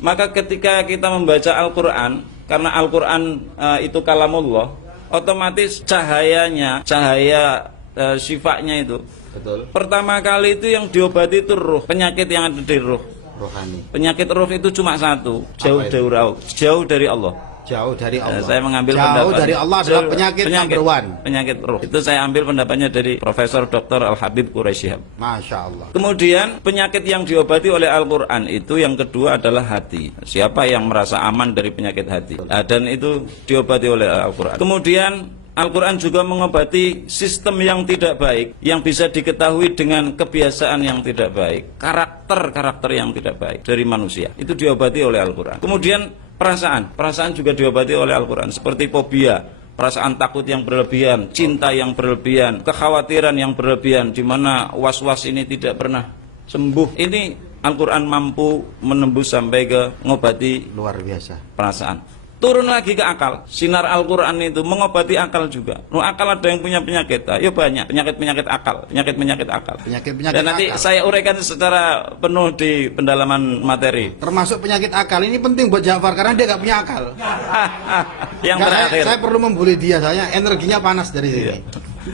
Maka ketika kita membaca Al-Quran, karena Al-Quran itu kalamullah, otomatis cahaya sifanya itu. Betul. Pertama kali itu yang diobati itu ruh, penyakit yang ada di ruh. Rohani. Penyakit ruh itu cuma satu, jauh dari Allah. Jauh dari Allah. Saya mengambil jauh pendapat dari Allah adalah penyakit number one. Penyakit ruh. Itu saya ambil pendapatnya dari Profesor Dr. Al-Habib Quraisy Shihab. Masya Allah. Kemudian penyakit yang diobati oleh Al-Quran itu yang kedua adalah hati. Siapa yang merasa aman dari penyakit hati? Dan itu diobati oleh Al-Quran. Kemudian Al-Quran juga mengobati sistem yang tidak baik, yang bisa diketahui dengan kebiasaan yang tidak baik, karakter yang tidak baik dari manusia. Itu diobati oleh Al-Quran. Kemudian perasaan juga diobati oleh Al-Quran, seperti fobia, perasaan takut yang berlebihan, cinta yang berlebihan, kekhawatiran yang berlebihan, di mana was-was ini tidak pernah sembuh. Ini Al-Quran mampu menembus sampai ke ngobati luar biasa perasaan. Turun lagi ke akal. Sinar Al-Quran itu mengobati akal juga. Akal ada yang punya penyakit. Ayo banyak penyakit akal. Dan nanti saya uraikan secara penuh di pendalaman materi. Termasuk penyakit akal. Ini penting buat Ja'far karena dia nggak punya akal. Yang terakhir. Saya perlu membuli dia. Soalnya energinya panas dari sini.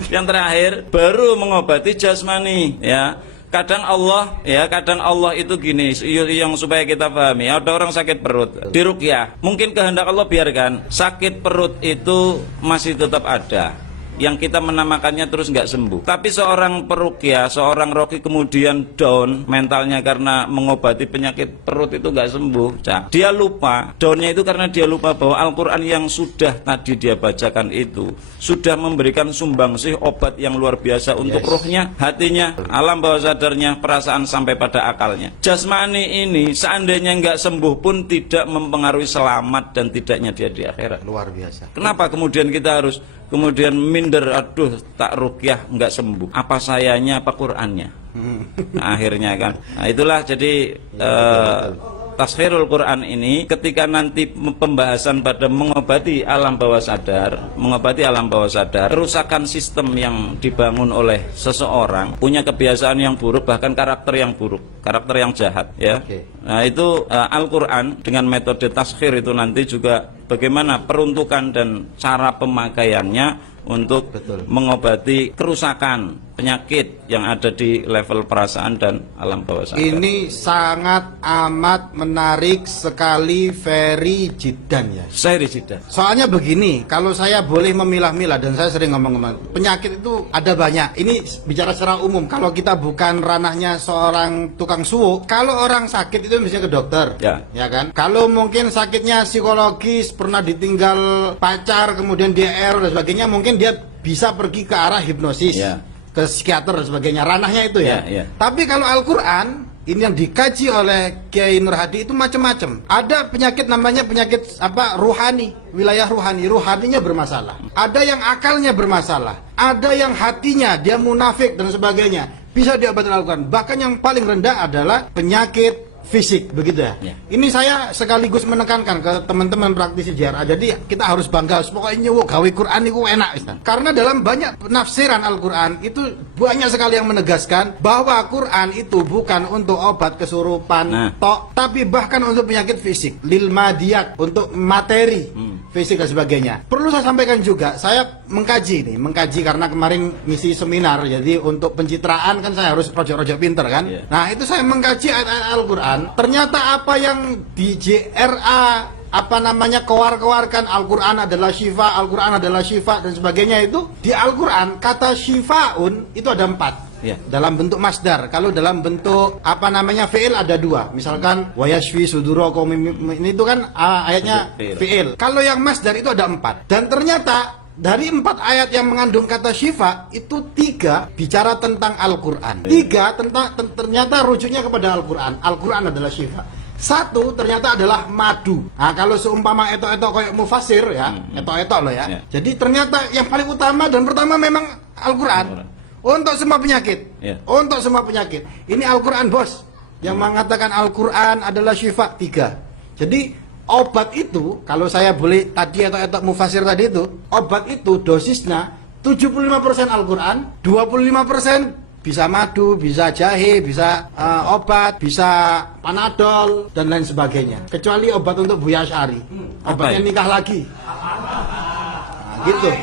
Yang terakhir baru mengobati jasmani. Ya. Kadang Allah itu gini, yang supaya kita pahami. Ada orang sakit perut, diruqyah. Mungkin kehendak Allah biarkan sakit perut itu masih tetap ada, yang kita menamakannya terus nggak sembuh. Tapi seorang peruqyah, seorang roki kemudian down mentalnya karena mengobati penyakit perut itu nggak sembuh. Dia lupa, downnya itu karena dia lupa bahwa Al-Quran yang sudah tadi dia bacakan itu sudah memberikan sumbangsih obat yang luar biasa untuk rohnya, hatinya, alam bawah sadarnya, perasaan sampai pada akalnya. Jasmani ini seandainya nggak sembuh pun tidak mempengaruhi selamat dan tidaknya dia di akhirat. Luar biasa. Kenapa kemudian kita harus minder, aduh tak ruqyah nggak sembuh, apa sayanya apa Qur'annya? Nah, akhirnya kan, nah itulah jadi Taskhirul Quran ini ketika nanti pembahasan pada mengobati alam bawah sadar, kerusakan sistem yang dibangun oleh seseorang, punya kebiasaan yang buruk, bahkan karakter yang buruk, karakter yang jahat, ya. Nah itu Al-Quran dengan metode taskhir itu nanti juga bagaimana peruntukan dan cara pemakaiannya untuk mengobati kerusakan penyakit yang ada di level perasaan dan alam bawah sadar. Ini sangat amat menarik sekali, very jiddan ya. Very jiddan. Soalnya begini, kalau saya boleh memilah-milah, dan saya sering ngomong-ngomong, penyakit itu ada banyak. Ini bicara secara umum, kalau kita bukan ranahnya seorang tukang suwo, kalau orang sakit itu biasanya ke dokter, ya kan? Kalau mungkin sakitnya psikologis, pernah ditinggal pacar, kemudian dia error dan sebagainya, mungkin dia bisa pergi ke arah hipnosis, ke psikiater dan sebagainya, ranahnya itu ya. Tapi kalau Al-Quran ini yang dikaji oleh Kiai Nur Hadi itu macam-macam. Ada penyakit namanya penyakit ruhani, wilayah ruhani, ruhaninya bermasalah. Ada yang akalnya bermasalah, ada yang hatinya dia munafik dan sebagainya, bisa diobati Al-Quran. Bahkan yang paling rendah adalah penyakit fisik, begitu ya. Ini saya sekaligus menekankan ke teman-teman praktisi JRA. Jadi kita harus bangga, pokoknya gawe Quran itu enak, Ustaz. Karena dalam banyak penafsiran Al-Quran itu banyak sekali yang menegaskan bahwa Quran itu bukan untuk obat kesurupan tok, tapi bahkan untuk penyakit fisik, lil madiyat, untuk materi fisik dan sebagainya. Perlu saya sampaikan juga, saya mengkaji karena kemarin ngisi seminar, jadi untuk pencitraan kan saya harus rojo-rojo pinter kan. Nah itu saya mengkaji ayat-ayat Al-Quran. Ternyata apa yang di JRA keluarkan Al-Quran adalah syifa, Al-Quran adalah syifa dan sebagainya, itu di Al-Quran kata syifaun itu ada 4 dalam bentuk masdar. Kalau dalam bentuk fi'il ada 2. Misalkan wayashfi sudurakum, ini itu kan ayatnya fi'il. Kalau yang masdar itu ada 4. Dan ternyata dari 4 ayat yang mengandung kata syifa itu 3 bicara tentang Al-Quran. 3 ternyata rujuknya kepada Al-Quran. Al-Quran adalah syifa. 1 ternyata adalah madu. Nah kalau seumpama etok-etok kayak mufasir ya, etok-etok loh ya. Jadi ternyata yang paling utama dan pertama memang Al-Quran. Untuk semua penyakit. Untuk semua penyakit. Ini Al-Quran bos, yang mengatakan Al-Quran adalah syifa 3. Jadi obat itu, kalau saya boleh tadi atau mufasir tadi itu, obat itu dosisnya 75% Al-Quran, 25% bisa madu, bisa jahe, bisa obat, bisa panadol dan lain sebagainya. Kecuali obat untuk Buya Asy'ari. Obatnya itu? nikah lagi. Nah, gitu.